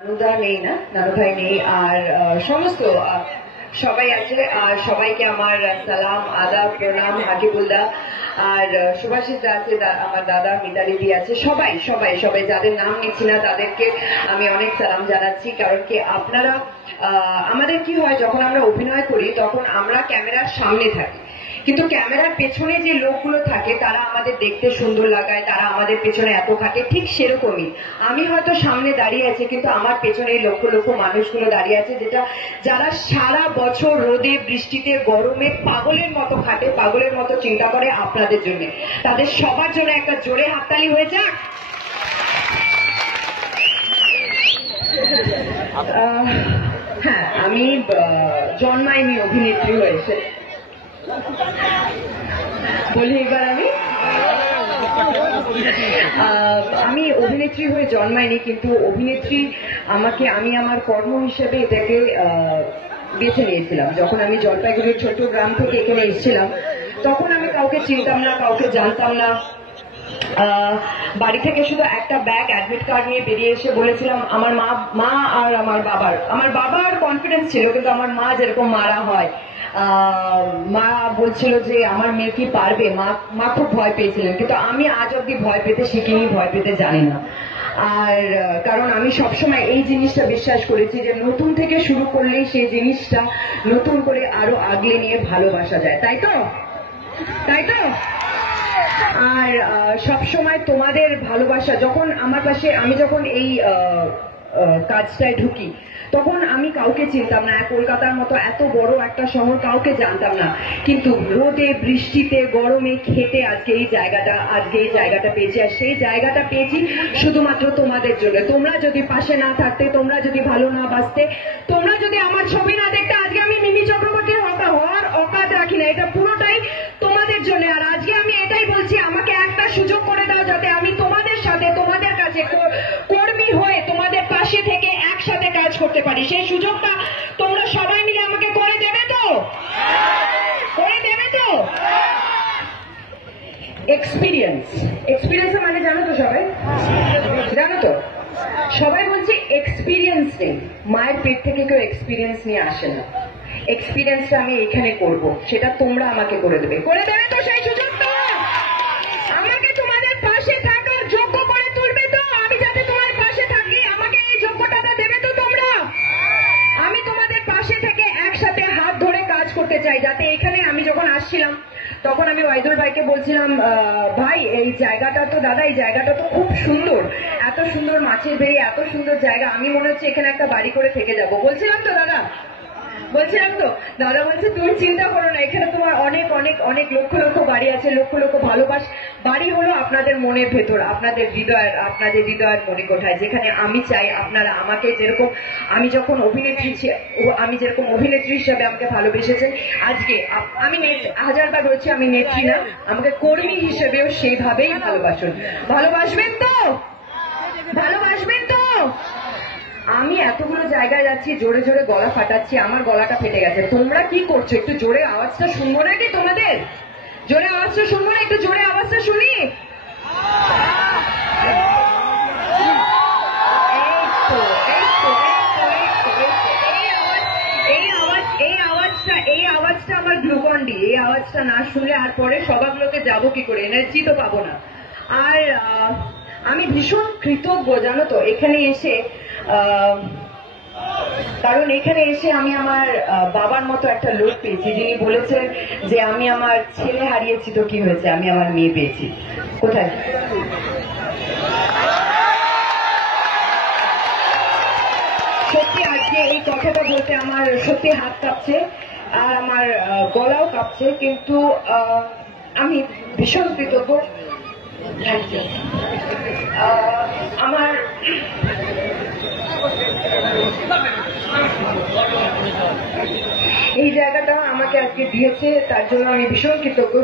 নানুদা নেই, না নানু ভাই নেই, আর সমস্ত সবাই আছে। আর সবাইকে আমার সালাম, আদাব, প্রণাম, হাকিবুল্লাহ। আর সুভাষিস দা আছে, আমার দাদা মিতালি দি আছে, সবাই সবাই সবাই যাদের নাম নিচ্ছি না তাদেরকে আমি অনেক সালাম জানাচ্ছি। কারণ কি আপনারা আমাদের কি হয়, যখন আমরা অভিনয় করি তখন আমরা ক্যামেরার সামনে থাকি, কিন্তু ক্যামেরার পেছনে যে লোকগুলো থাকে তারা আমাদের দেখতে সুন্দর লাগায়, তারা আমাদের পেছনে এত থাকে। ঠিক সেরকমই আমি হয়তো সামনে দাঁড়িয়ে আছি, কিন্তু আমার পেছনে লক্ষ লক্ষ মানুষগুলো দাঁড়িয়ে আছে, যারা সারা বছর রোদে বৃষ্টিতে গরমে পাগলের মতো খাটে, পাগলের মতো চিন্তা করে আপনাদের জন্য। তাদের সবার জন্য একটা জোরে হাততালি হয়ে যাক। হ্যাঁ, আমি জন্মাইনি অভিনেত্রী হয়েছে বলি। এবার আমি অভিনেত্রী হয়ে জন্মাইনি, কিন্তু অভিনেত্রী আমি আমার কর্ম হিসেবে এটাকে বেছে নিয়েছিলাম। যখন আমি জলপাইগুড়ির ছোট গ্রাম থেকে এখানে এসেছিলাম, তখন আমি কাউকে চিনতাম না, কাউকে জানতাম না। বাড়ি থেকে শুধু একটা ব্যাগ অ্যাডমিট কার্ড নিয়ে বেরিয়ে এসে বলেছিলাম আমার মা আর আমার বাবার কনফিডেন্স ছিল, কিন্তু আমার মা যেরকম মারা হয়, মা বলছিল যে আমার মেয়ে কি পারবে, মা খুব ভয় পেয়েছিলেন। কিন্তু আমি আজ অব্দি ভয় পেতে শিখিনি, ভয় পেতে জানি না। আর কারণ আমি সবসময় এই জিনিসটা বিশ্বাস করেছি যে নতুন থেকে শুরু করলেই সেই জিনিসটা নতুন করে আরো আগলে নিয়ে ভালোবাসা যায়, তাই তো? আর সবসময় তোমাদের ভালোবাসা যখন আমার পাশে, আমি যখন এই কাজটায় ঢুকি তখন আমি কাউকে চিনতাম না, কলকাতার মতো এত বড় একটা শহর কাউকে জানতাম না, কিন্তু রোদে বৃষ্টিতে গরমে খেটে আজকে এই জায়গাটা পেয়েছি। আর সেই জায়গাটা পেয়েছি শুধুমাত্র তোমাদের জন্য। তোমরা যদি পাশে না থাকতে, তোমরা যদি ভালো না বাসতে, তোমরা যদি আমার ছবি না দেখতে, আজকে আমি মিমি চক্রবর্তীর হওয়ার অকাত রাখি না। এটা পুরোটাই তোমাদের জন্য। আর আজকে আমি এটাই বলছি, আমাকে একটা সুযোগ করে দাও যাতে আমি তোমাদের সাথে, তোমাদের কাছে কর্মী হয়ে তোমাদের পাশে থেকে একসাথে কাজ করতে পারি। সেই সুযোগটা তোমরা সবাই মিলে আমাকে করে দেবে তো? এক্সপিরিয়েন্স মানে জানো তো? সবাই জানো তো? সবাই বলছে এক্সপিরিয়েন্স নেই। মায়ের পেট থেকে কেউ এক্সপিরিয়েন্স নিয়ে আসে না। এক্সপিরিয়েন্সটা আমি এখানে করব, সেটা তোমরা আমাকে করে দেবে তো? সেই সুযোগটা আমাকে তোমাদের পাশে থাকার যোগ্য করে তুলবে তো? আমি যাতে তোমার পাশে থাকি, আমাকে এই যোগ্যতাটা দেবে তো তোমরা? আমি তোমাদের পাশে থেকে একসাথে হাত ধরে কাজ করতে চাই, যাতে এখানে আমি যখন আসছিলাম তখন আমি ওয়াইদুল ভাইকে বলছিলাম, ভাই এই জায়গাটা তো, দাদা এই জায়গাটা তো খুব সুন্দর, এত সুন্দর মাছের ভেড়ি, এত সুন্দর জায়গা, আমি মনে হচ্ছে এখানে একটা বাড়ি করে থেকে যাবো। বলছিলাম তো দাদা? দাদা বলছে তুমি চিন্তা করো না, এখানে তোমার অনেক অনেক অনেক লক্ষ লক্ষ বাড়ি আছে, লক্ষ লক্ষ বাড়ি হলো আপনাদের মনের ভেতর, আপনাদের হৃদয়ের মণিকোঠায়, যেখানে আমি চাই আপনারা আমাকে যেরকম, আমি যেরকম অভিনেত্রী হিসাবে আমাকে ভালোবেসেছেন, আজকে আমি হাজারবার বলছি আমি নেত্রী না, আমাকে কর্মী হিসেবেও সেইভাবেই ভালোবাসবেন তো? আমি এতগুলো জায়গায় যাচ্ছি, জোরে জোরে গলা ফাটাচ্ছি, আমার গলাটা ফেটে গেছে। তোমরা কি করছো? একটু জোরে আওয়াজটা শুনবো নাকি তোমাদের? জোরে আওয়াজটা শুনবো না? একটু জোরে আওয়াজটা শুনি। এই আওয়াজটা আমার গ্লুকন্ডি। এই আওয়াজটা না শুনলে আর পরে সবাগুলোকে যাবো কি করে, এনার্জি তো পাবো না। আর আমি ভীষণ কৃতজ্ঞ জানো তো এখানে এসে, কারণ এখানে এসে আমি আমার বাবার মতো একটা লোক পেয়েছি, যিনি বলেছেন যে আমি আমার ছেলে হারিয়েছি তো কি হয়েছে, আমি আমার মেয়ে পেয়েছি। কোথায়? সত্যি আজকে এই কথাটা বলতে আমার সত্যি হাত কাঁপছে আর আমার গলাও কাঁপছে, কিন্তু আমি ভীষণ কৃতজ্ঞ। আমার এই জায়গাটা আমাকে আজকে দিয়েছে, তার জন্য আমি ভীষণ কৃতজ্ঞ।